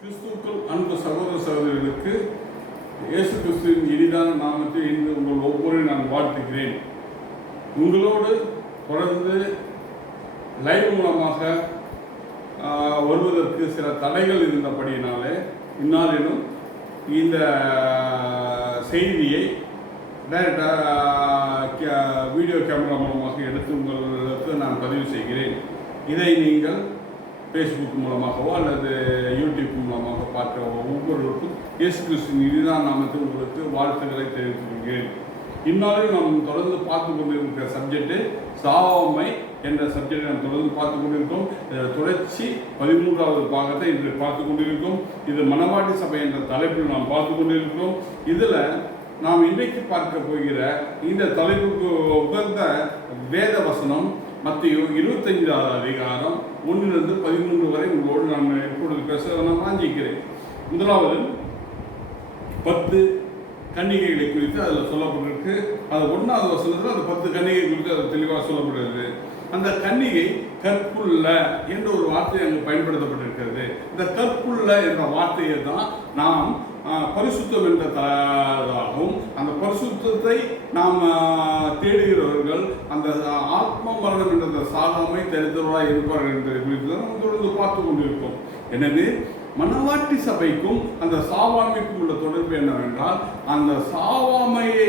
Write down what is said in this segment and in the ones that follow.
கிறிஸ்துவுக்குள் அன்பு சகோதர சகோதரிகளுக்கு இயேசு கிறிஸ்துவின் இனிதான நாமத்தில் இன்று உங்கள் ஒவ்வொருவரையும் நான் வாழ்த்துகிறேன். உங்களோடு தொடர்ந்து லைவ் மூலமாக வருவதற்கு சில தடைகள் இருந்தபடியினாலே இந்நாளிலும் இந்த செய்தியை டைரக்டாக வீடியோ கேமரா மூலமாக எடுத்து உங்களுக்கு நான் பதிவு செய்கிறேன். இதை நீங்கள் ஃபேஸ்புக் மூலமாகவோ அல்லது யூடியூப் மூலமாக பார்க்கிற ஒவ்வொருவருக்கும் இயேசு கிறிஸ்துவின் இனிதான நாமத்தில் உங்களுக்கு வாழ்த்துக்களை தெரிவித்துக்கிறேன். இந்நாளில் நாம் தொடர்ந்து பார்த்து கொண்டிருக்கிற சப்ஜெக்டு சாவாமை என்ற சப்ஜெக்டை நாம் தொடர்ந்து பார்த்து கொண்டிருக்கோம். தொடர்ச்சி 13வது பாகத்தை இன்று பார்த்து கொண்டிருக்கோம். இது மணவாட்டி சபை என்ற தலைப்பில் நாம் பார்த்து கொண்டிருக்கிறோம். இதில் நாம் இன்றைக்கு பார்க்க போகிற இந்த தலைப்புக்கு உகந்த வேத வசனம் மத்தேயு 25வது அதிகாரம் 1 to 13 வரை உங்களோடு நான் இப்பொழுது பேச நான் வாஞ்சிக்கிறேன். முதலாவது 10 கன்னிகைகளை குறித்து அதில் சொல்லப்பட்டிருக்கு. அது 1வது வசனத்தில் அந்த 10 கன்னிகை குறித்து அது தெளிவாக சொல்லப்படுகிறது. அந்த கன்னிகை கற்புள்ள என்ற ஒரு வார்த்தை அங்கு பயன்படுத்தப்பட்டிருக்கிறது. இந்த கற்புள்ள என்ற வார்த்தையை தான் நாம் பரிசுத்தம் என்றதாகவும், அந்த பரிசுத்தத்தை நாம் தேடுகிறவர்கள் அந்த ஆத்ம மரணம் என்ற சாகாமை தெரிந்தவர்களாக இருப்பார்கள் என்பதை குறித்து தான் நம்ம தொடர்ந்து பார்த்து கொண்டிருக்கோம். எனவே மணவாட்டி சபைக்கும் அந்த சாவாமைக்கும் உள்ள தொடர்பு என்னவென்றால், அந்த சாவாமையை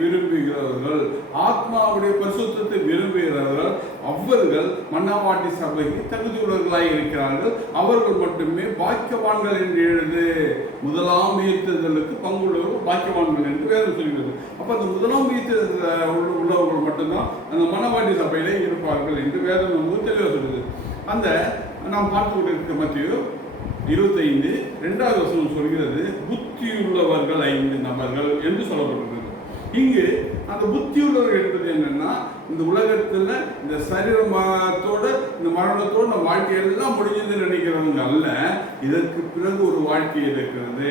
விரும்புகிறவர்கள், ஆத்மாவுடைய பரிசுத்தத்தை விரும்புகிறவர்கள், அவர்கள் மணவாட்டி சபைக்கு தகுதியுள்ளவர்களாக இருக்கிறார்கள். அவர்கள் மட்டுமே பாக்கியவான்கள் என்று எழுது. முதலாம் உயிர்த்தெழுதலுக்கு பங்குள்ளவர்கள் பாக்கியவான்கள் என்று வேதம் சொல்கிறது. அப்போ அந்த முதலாம் உயிர்த்தெழுதல் உள்ளவர்கள் மட்டும்தான் அந்த மணவாட்டி சபையிலே இருப்பார்கள் என்று வேதம் நமக்கு தெளிவாக சொல்கிறது. அந்த நாம் பார்த்து கொண்டிருக்க மத்திய 25 2வது வசனம் சொல்கிறது, புத்தியுள்ளவர்கள் 5 நபர்கள் என்று சொல்லப்பட்டிருக்கிறது. இங்கு அந்த புத்தியுள்ளவர்கள் என்பது என்னன்னா, இந்த உலகத்துல இந்த சரீரத்தோட இந்த மரணத்தோட நம்ம வாழ்க்கையெல்லாம் முடிஞ்சதுன்னு நினைக்கிறவங்க அல்ல. இதற்கு பிறகு ஒரு வாழ்க்கை இருக்கிறது,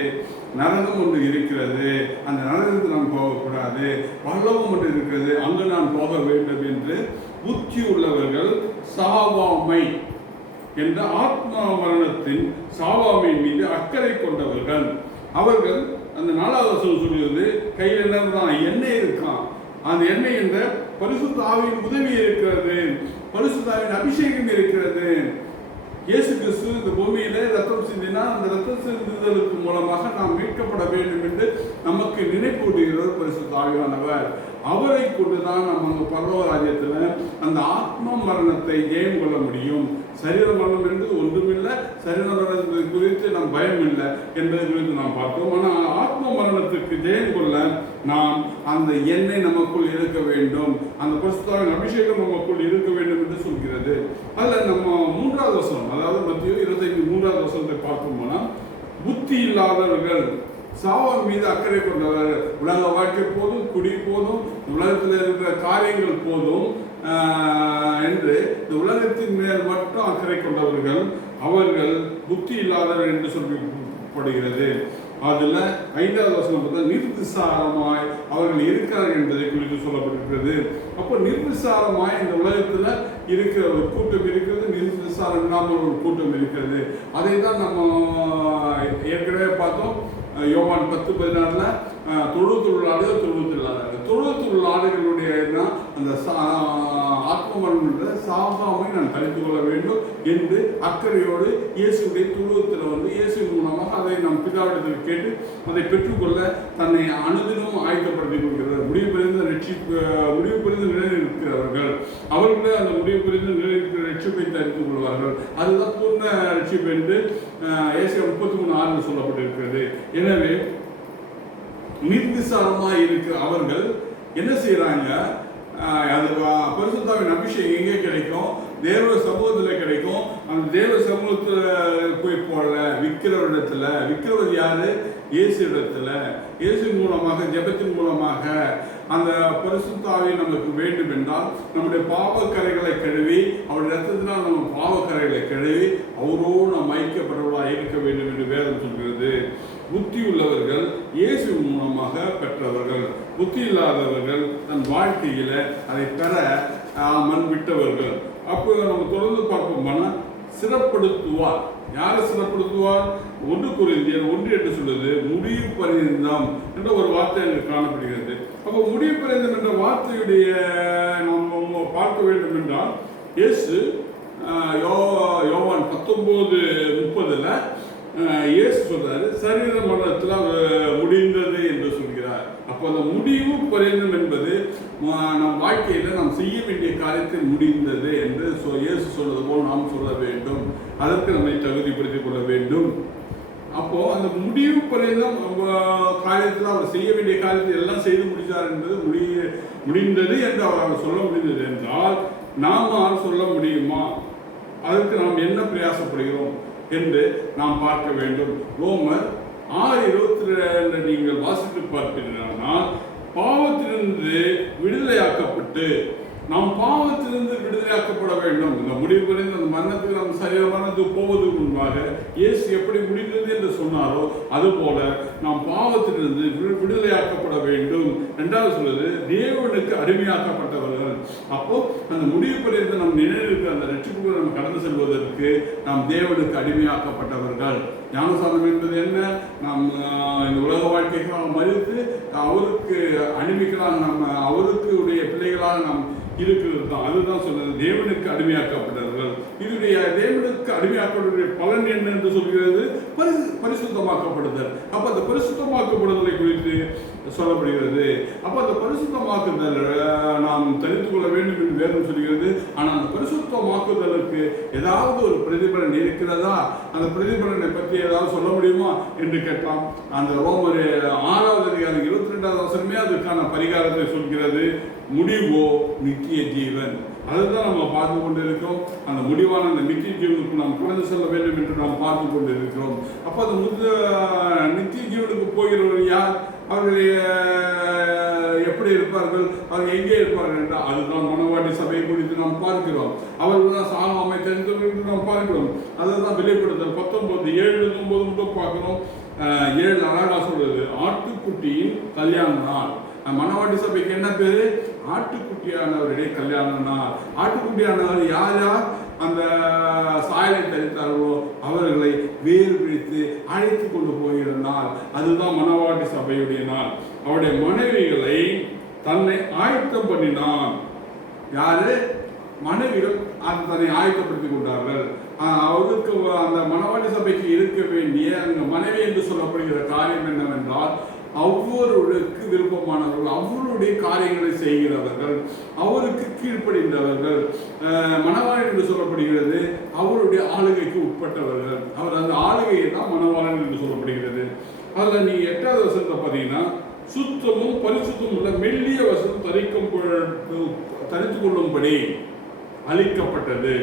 நரகம் ஒன்று இருக்கிறது, அந்த நரகத்துக்கு நாம் போகக்கூடாது, பரலோகம் ஒன்று இருக்கிறது, அங்கு நான் போக வேண்டும் என்று புத்தி உள்ளவர்கள் சாவாமை என்ற ஆத்மா மரணத்தின் சாவாமையின் மீது அக்கறை கொண்டவர்கள். அவர்கள் அந்த 4வது வசனம் சொல்கிறது, கையில் என்னதான் எண்ணெய் இருக்கான், அந்த எண்ணெய் என்ற பரிசுத்த ஆவியின் உதவி இருக்கிறது, பரிசுத்த ஆவியின் அபிஷேகம் இருக்கிறது. இயேசு கிறிஸ்து இந்த பூமியில ரத்தம் சிந்தினார். அந்த ரத்தம் சிந்துதலுக்கு மூலமாக நாம் மீட்கப்பட வேண்டும் என்று நமக்கு நினைப்பூட்டுகிறவர் பரிசுத்த ஆவியானவர். அவரை கொண்டுதான் நம்ம பரலோக ராஜ்யத்தில் அந்த ஆத்ம மரணத்தை ஜெயம் கொள்ள முடியும். சரீர மரணம் என்பது ஒன்றுமில்லை, சரீர மரணத்தை குறித்து நாம் பயம் இல்லை என்பதை குறித்து நாம் பார்த்தோம். ஆனால் ஆத்ம மரணத்துக்கு ஜெயம் கொள்ள நாம் அந்த எண்ணெய் நமக்குள் இருக்க வேண்டும், அந்த பரிசுத்தாவின் அபிஷேகம் நமக்குள் இருக்க வேண்டும் என்று சொல்கிறது. அதில் நம்ம 3வது வசனம், அதாவது மத்தேயு 25 3வது வசனத்தை பார்த்தோம்னா, புத்தி இல்லாதவர்கள், சாவன் மீது அக்கறை கொண்டவர், உலக வாழ்க்கை போதும், குடி போதும், உலகத்தில் இருக்கிற காரியங்கள் போதும் என்று இந்த உலகத்தின் மேல் மட்டும் அக்கறை கொண்டவர்கள், அவர்கள் புத்தி இல்லாதவர் என்று சொல்லப்படுகிறது. அதுல 5வது வசனம் பார்த்தா, நிர்விசாரமாய் அவர்கள் இருக்கிறார்கள் என்பதை குறித்து சொல்லப்பட்டிருக்கிறது. அப்போ நிர்விசாரமாய் இந்த உலகத்துல இருக்கிற ஒரு கூட்டம் இருக்கிறது, நிர்விசாரம் இல்லாமல் ஒரு கூட்டம் இருக்கிறது. அதை தான் நம்ம ஏற்கனவே பார்த்தோம். யோவான் 10:14 தொழுவத்துள்ளாடுகள் தொழுவத்துள்ளாடுகளுடைய அந்த ஆத்ம மரணம் சாகாமை நான் கழித்து கொள்ள வேண்டும் என்று அக்கறையோடு இயேசுடைய தொழுவத்தில் இயேசு மூலமாக அதை நம் பிதாவிடத்தில் கேட்டு அதை பெற்றுக்கொள்ள தன்னை அனுதினமும் ஆயத்தப்படுத்திக் கொள்கிறார். முடிவு புரிந்து நிலைநிற்கிறவர்கள், அவர்களே அந்த முடிவு புரிந்து நிலைநிற்கிற ரட்சிப்பை தரித்துக் கொள்வார்கள். அதுதான் பூர்ண ரட்சிப்பு என்று ஏசாயா 33:6 சொல்லப்பட்டிருக்கிறது. எனவே நிர்விசாரமாக இருக்கிற அவர்கள் என்ன செய்யறாங்க? அது பரிசுத்தாவின் அபிஷேகம் எங்கே கிடைக்கும்? தேவ சமூகத்தில் கிடைக்கும். அந்த தேவ சமூகத்தில் போய் போடல, விற்கிறவர் யாரு? இயேசு இடத்துல, இயேசு மூலமாக, ஜெபத்தின் மூலமாக அந்த பரிசுத்தாவி நமக்கு வேண்டும் என்றால் நம்முடைய பாவக்கரைகளை கழுவி, அவருடைய ரத்தத்தினால் நம்ம பாவக்கரைகளை கழுவி அவரோடு நாம் ஐக்கியப்பட்டவர்களாக இருக்க வேண்டும் என்று வேதம் சொல்கிறது. புத்தி உள்ளவர்கள் இயேசு மூலமாக பெற்றவர்கள், புத்தி இல்லாதவர்கள் தன் வாழ்க்கையில அதை பெற மண் விட்டவர்கள். அப்போ நம்ம தொடர்ந்து பார்ப்போம்னா, சிறப்படுத்துவார். யாரை சிறப்படுத்துவார்? 1 கொரிந்தியர் 1:8 சொல்லுது, முடிவு பரியந்தம் என்ற ஒரு வார்த்தை அங்கு காணப்படுகிறது. அப்போ முடிவு பரியந்தம் என்ற வார்த்தையுடைய நாம் பார்க்க வேண்டும் என்றால், இயேசு யோவான் 19:30 இயேசு சொல்றாரு, சரீர மரணத்தில் முடிந்தது என்று சொல்கிறார். அப்போ அந்த முடிவு பரியந்தம் என்பது நம் வாழ்க்கையில் நாம் செய்ய வேண்டிய காரியத்தில் முடிந்தது என்று இயேசு சொல்வது போல் நாம் சொல்ல வேண்டும். அதற்கு நம்மை தகுதிப்படுத்திக் கொள்ள வேண்டும். அப்போ அந்த முடிவு பரியந்தம் காரியத்தில் அவர் செய்ய வேண்டிய காரியத்தை எல்லாம் செய்து முடித்தார் என்பது முடிந்தது என்று அவரால் சொல்ல முடிந்தது என்றால் நாம் சொல்ல முடியுமா? அதற்கு நாம் என்ன பிரயாசப்படுகிறோம் என்று நாம் பார்க்க வேண்டும். ரோமர் 6:22 நீங்கள் வாசித்து பார்ப்பீர்களானால், பாவத்திலிருந்து விடுதலையாக்கப்பட்டு நாம் பாவத்திலிருந்து விடுதலையாக்கப்பட வேண்டும். இந்த முடிவு புரிந்து அந்த மரணத்துக்கு நாம் சரீரமானது போவதற்கு முன்பாக இயேசு எப்படி முடிந்தது என்று சொன்னாரோ அதுபோல நாம் பாவத்திலிருந்து விடுதலையாக்கப்பட வேண்டும். இரண்டாவது சொல்வது, தேவனுக்கு அடிமையாக்கப்பட்டவர்கள். அப்போ அந்த முடிவு புரிந்து நம் நினைவுக்கு அந்த ரட்சிப்புக்கு நம்ம கடந்து செல்வதற்கு நாம் தேவனுக்கு அடிமையாக்கப்பட்டவர்கள். ஞானசானம் என்பது என்ன? நாம் இந்த உலக வாழ்க்கைக்காக மறித்து அவருக்கு அடிமைகளாக நம்ம அவருக்கு உடைய பிள்ளைகளாக நாம் இருக்கிறது தான். அதுதான் சொன்னது, தேவனுக்கு அடிமையாக்கப்பட்டவர்கள். இதனுடைய தேவனுக்கு அடிமையாக்கப்பட்ட பலன் என்ன என்று சொல்கிறது? பரிசுத்தமாக்கப்படுதல். அப்ப அந்த பரிசுத்தமாக்கப்படுதலை குறித்து சொல்லப்படுகிறது. அப்ப அந்த பரிசுத்தமாக்குதல் நாம் தெரிந்து கொள்ள வேண்டும் என்று வேதம் சொல்கிறது. ஆனால் அந்த பரிசுத்தமாக்குதலுக்கு ஏதாவது ஒரு பிரதிபலன் இருக்கிறதா? அந்த பிரதிபலனை பற்றி ஏதாவது சொல்ல முடியுமா என்று கேட்டால், அந்த ரோமர் 6:22 அதுக்கான பரிகாரத்தை சொல்கிறது. முடிவோ நித்திய ஜீவன். அதுதான் நம்ம பார்த்து கொண்டு இருக்கிறோம். அந்த முடிவான அந்த நித்திய ஜீவனுக்கு நாம் கடந்து செல்ல வேண்டும் என்று நாம் பார்த்து கொண்டு இருக்கிறோம். அப்போ அந்த நித்திய ஜீவனுக்கு போகிறவர்கள் யார்? அவர்கள் எப்படி இருப்பார்கள்? அவர்கள் எங்கே இருப்பார்கள் என்றால், அதுதான் மனவாட்டி சபையை குறித்து நாம் பார்க்கிறோம். அவர்கள் தான் சாகாமை தெரிந்தவர்கள் என்று நாம் பார்க்கிறோம். அதுதான் வெளிப்படுத்தல் 19:7-9 மட்டும் பார்க்கிறோம். 7 அழகா சொல்றது, ஆட்டுக்குட்டியின் கல்யாண நாள். மனவாட்டி சபைக்கு என்ன பேரு? ஆட்டுக்குட்டியானவருடைய கல்யாண நாள். ஆட்டுக்குட்டியானவர் யார் யார் அந்த சாயலை தரித்தார்களோ அவர்களை வேறு பிடித்து அழைத்து கொண்டு போகிற நாள். அதுதான் மனவாட்டி சபையுடைய நாள். அவருடைய மனைவிகளை தன்னை ஆயத்தம் பண்ணினான். யாரு? மனைவிகள் தன்னை ஆயத்தப்படுத்திக் கொண்டார்கள். அவருக்கு அந்த மனவாட்டி சபைக்கு இருக்க வேண்டிய அந்த மனைவி என்று சொல்லப்படுகிற காரியம் என்னவென்றால், அவர்களுக்கு விருப்பமானவர்கள், அவருடைய காரியங்களை செய்கிறவர்கள், அவருக்கு கீழ்ப்படிந்தவர்கள். மணவாளன் என்று சொல்லப்படுகிறது அவருடைய ஆளுகைக்கு உட்பட்டவர்கள். அவர் அந்த ஆளுகையை தான் மணவாளன் என்று சொல்லப்படுகிறது. அதில் நீ 8வது வசனத்தை பார்த்தீங்கன்னா, சுத்தமும் பரிசுத்தமும் உள்ள மெல்லிய வசனம் தரித்து கொள்ளும்படி அளிக்கப்பட்டது.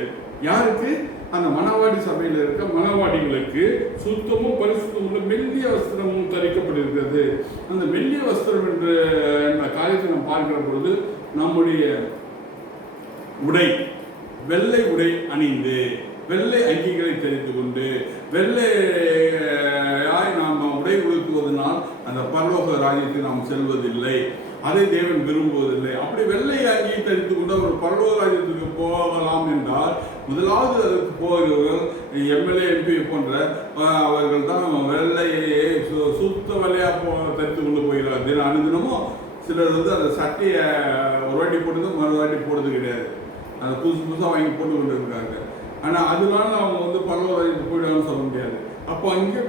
யாருக்கு? அந்த மணவாடி சபையில் இருக்க மணவாடிகளுக்கு சுத்தமும் பரிசுத்தமும் மெல்லிய வஸ்திரமும் தரிக்கப்பட்டிருக்கிறது. அந்த மெல்லிய வஸ்திரம் என்ற காரியத்தை நாம் பார்க்கிற பொழுது, நம்முடைய உடை வெள்ளை உடை அணிந்து வெள்ளை அங்கிகளை தெரிந்து கொண்டு வெள்ளையாய் நாம் உடை உடுத்துவதனால் அந்த பரலோக ராஜ்யத்தை நாம் செல்வதில்லை. அதை தேவன் விரும்புவதில்லை. அப்படி வெள்ளை அங்கியை தெரிந்து கொண்டு அவர் பரலோக ராஜ்யத்துக்கு போகலாம் என்றால், முதலாவது அதற்கு போகிறவர்கள் எம்எல்ஏ எம்பி போன்ற அவர்கள் தான் வெள்ளையை சுத்த வெள்ளையா தரித்து கொண்டு போகிறார். அனுதினமும் சிலர் அந்த சட்டையை ஒரு வாட்டி போட்டது மறு வாட்டி போடுறது கிடையாது. அதை புதுசாக வாங்கி போட்டு கொண்டு இருக்காங்க. ஆனால் அதனால அவங்க பரலோக ராஜ்யத்துக்கு போயிடுவாங்கன்னு சொல்ல முடியாது. அப்போ அங்கே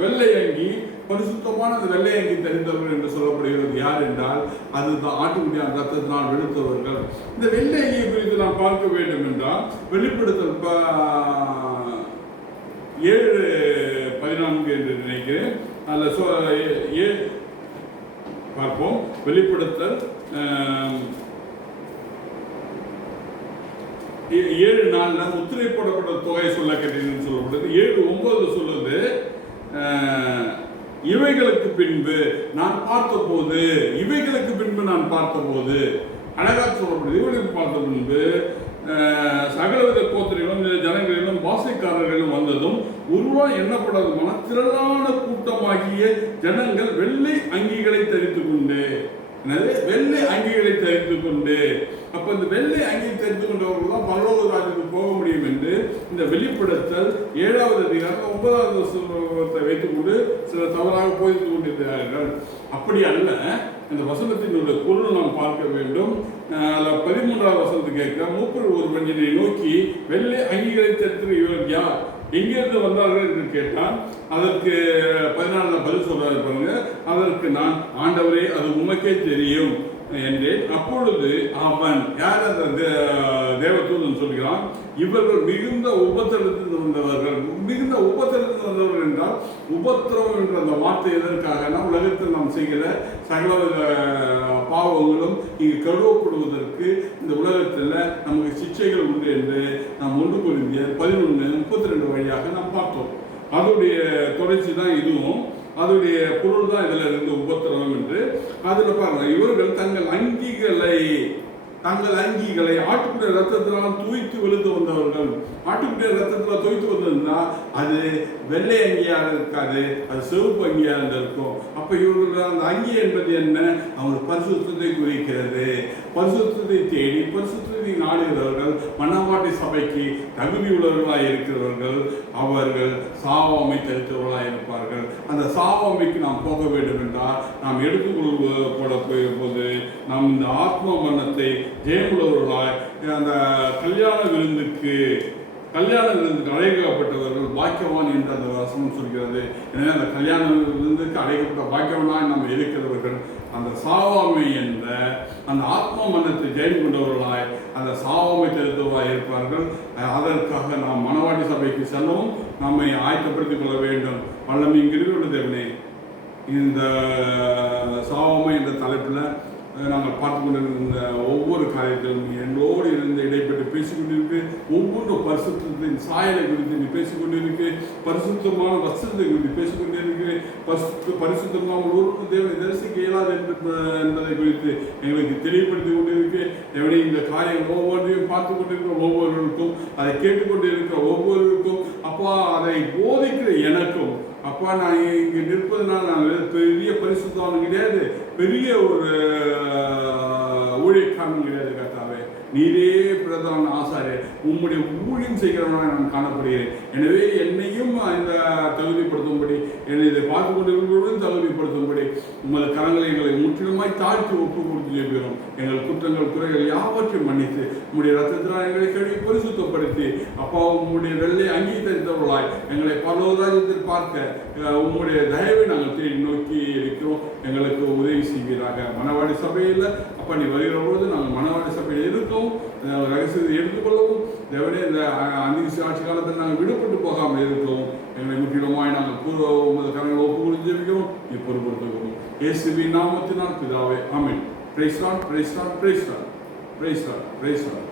வெள்ளை அங்கி, பரிசுத்தமான அந்த வெள்ளை அங்கி தெரிந்தவர்கள் என்று சொல்லப்படுகிறது யார் என்றால், அதுதான் ஆட்டுக்குட்டியான ரத்தத்தினால் வெளுத்தவர்கள். இந்த வெள்ளை அங்கியை குறித்து நாம் பார்க்க வேண்டும் என்றால், வெளிப்படுத்தல் 7:14 என்று நினைக்கிறேன். அதில் பார்ப்போம். வெளிப்படுத்தல் 7:4 முத்திரை போடப்பட்ட தொகை சொல்ல கேட்டீங்கன்னு சொல்லப்படுது. 7:9 சொல்லுது, இவைகளுக்கு பின்பு நான் பார்த்தபோது, இவைகளுக்கு பின்பு நான் பார்த்தபோது அழகாக சொல்லப்படுது. இவைகளுக்கு பார்த்த பின்பு சகலவித கோத்திரங்களும் ஜனங்களிலும் பாசைக்காரர்களும் வந்ததும் உருவம் எண்ணப்படாத திரளான கூட்டமாகிய ஜனங்கள் வெள்ளை அங்கிகளை தரித்து கொண்டு, வெள்ளை அங்கிகளை தரித்து கொண்டு அப்ப இந்த வெள்ளை அங்கி தெரிந்து கொண்டவர்கள் தான் பரலோக ராஜ்யத்துக்கு போக முடியும் என்று இந்த வெளிப்படுத்தல் 7வது அதிகாரம் 9வது வசனத்தை வைத்துக்கொண்டு சில தவறாக போய்த்து கொண்டிருக்கிறார்கள். அப்படி அல்ல. இந்த வசனத்தினுடைய பொருள் நாம் பார்க்க வேண்டும். 13வது வசனத்தை கேட்க, மூப்பர் ஒருவன் என்னை நோக்கி வெள்ளை அங்கிகளை தெரிந்து இவர் யார், எங்கிருந்து வந்தார்கள் என்று கேட்டான். அதற்கு 14 பதில் சொல்றாரு பாருங்க. அதற்கு நான், ஆண்டவரே அது உமக்கே தெரியும் என்றேன். அப்பொழுது அவன், யார் அந்த தேவதூதன் சொல்கிறான், இவர்கள் மிகுந்த உபத்திரத்தில் வந்தவர்கள். மிகுந்த உபத்திரத்தில் வந்தவர்கள் என்றால் உபத்திரம் என்ற அந்த வார்த்தை எதற்காக, உலகத்தில் நாம் செய்கிற சகல பாவங்களும் இங்கு கழுவப்படுவதற்கு இந்த உலகத்தில் நமக்கு சிக்ஷைகள் உண்டு என்று நாம் 1 கொரிந்தியர் 11:32 வழியாக நாம் பார்த்தோம். அதோடைய தொடர்ச்சி தான் இதுவும். அதோடைய பொருள் தான் இதுல இருந்து உபத்திரவம் என்று. அதுல பாருங்க, இவர்கள் தங்கள் அங்கிகளை ஆட்டுக்குடைய ரத்தத்தினால் தூய்த்து வெளுத்து வந்தவர்கள். ஆட்டுக்குடைய ரத்தத்தில் தூய்த்து வந்ததுன்னா அது வெள்ளை அங்கியாக இருக்காது, அது சிவப்பு அங்கியாக இருக்கும். அப்ப இவர்கள் அந்த அங்கி என்பது என்ன, அவங்க பரிசுத்தத்தை குறிக்கிறது. பரிசுத்தத்தை தேடி பரிசுத்தத்தை நாடுகிறவர்கள், மனவாட்டி சபைக்கு தகுதி உள்ளவர்களாக இருக்கிறவர்கள், அவர்கள் சாவாமை தடுத்தவர்களாக இருப்பார்கள். அந்த சாவாமைக்கு நாம் போக வேண்டும் என்றால் நாம் எடுத்துக்கொள்ள போது நாம் இந்த ஆத்ம மரணத்தை ஜெயமுள்ளவர்களாய் அந்த கல்யாண விருந்துக்கு அழைக்கப்பட்டவர்கள் பாக்கியவான் என்று அந்த வசனம் சொல்கிறது. எனவே அந்த கல்யாண விருந்துக்கு அழைக்கப்பட்ட பாக்கியவானாய் நாம் இருக்கிறவர்கள் அந்த சாவாமை என்ற அந்த ஆத்ம மரணத்தை ஜெயம் கொண்டவர்களாய் அந்த சாவாமை தெரிந்தவர்களாய் இருப்பார்கள். அதற்காக நாம் மனவாட்டி சபைக்கு செல்லவும் நம்மை ஆயத்தப்படுத்திக் கொள்ள வேண்டும். வல்லமை இங்கிருக்கிற தேவனே, இந்த சாவாமை என்ற தலைப்பில் நாங்கள் பார்த்து கொண்டிருந்த ஒவ்வொரு காரியத்திலும் என்னோடு இருந்து இடைப்பட்டு பேசிக்கொண்டிருக்கு. ஒவ்வொரு பரிசுத்தத்தின் சாயலை குறித்து நீ பேசிக்கொண்டிருக்கு. பரிசுத்தமான வஸ்திரத்தை குறித்து பேசிக்கொண்டிருக்கு. பரிசுத்தமாக ஒரு தேவனை தரிசிக்க இயலாது என்பதை குறித்து எங்களுக்கு தெளிவுபடுத்தி கொண்டிருக்கு. எப்படி இந்த காரியங்கள் ஒவ்வொன்றையும் பார்த்து கொண்டிருக்கிற ஒவ்வொருவருக்கும், அதை கேட்டுக்கொண்டிருக்கிற ஒவ்வொருவருக்கும், அப்பா அதை போதிக்கிற எனக்கும், அப்பா நான் இங்கே நிற்பதுனால நான் பெரிய பரிசுத்தவான் கிடையாது, பெரிய ஒரு ஊழியக்காரன் கிடையாது. கர்த்தாவே, நீரே பிரதான ஆசாரியர், உம்முடைய ஊழியம் செய்கிறவனாக நான் காணப்படுகிறேன். எனவே என்னையும் இந்த தகுதிப்படுத்தும்படி, என்னை இதை பார்த்து கொண்டிருக்கிறவர்களும் தகுதிப்படுத்தும்படி உமது கரங்களை எங்களை முற்றிலுமாய் தாழ்த்தி ஒப்பு கொடுத்து ஜெபிக்கிறோம். எங்கள் குற்றங்கள் குறைகள் யாவற்றையும் மன்னித்து உம்முடைய ரத்தத்தினால் எங்களை கழுவி பரிசுத்தப்படுத்தி, அப்பா உம்முடைய வெள்ளை அங்கீகரித்தவர்களாய் எங்களை பரலோக ராஜ்யத்தில் பார்க்க உம்முடைய தயவை நாங்கள் தேடி நோக்கி இருக்கிறோம். எங்களுக்கு உதவி செய்வீராக. மனவாடி சபையில் அப்பா நீ வருகிற பொழுது நாங்கள் மனவாடி சபையில் இருக்கவும், ரகசியத்தை எடுத்துக்கொள்ளவும், தேவனே இந்த அந்திகிறிஸ்து ஆட்சி காலத்தில் நாங்கள் விடுபட்டு போகாமல் இருக்கவும் எங்களை முற்றிலுமாய் நாங்கள் உமது கரங்களை ஒப்பு கொடுத்து ஜெபிக்கிறோம். நீ பொறுப்படுத்துகிறோம். இயேசுவின் நாமத்தினால் பிதாவே, ஆமென். Praise Lord, praise Lord, praise Lord, praise Lord, praise Lord.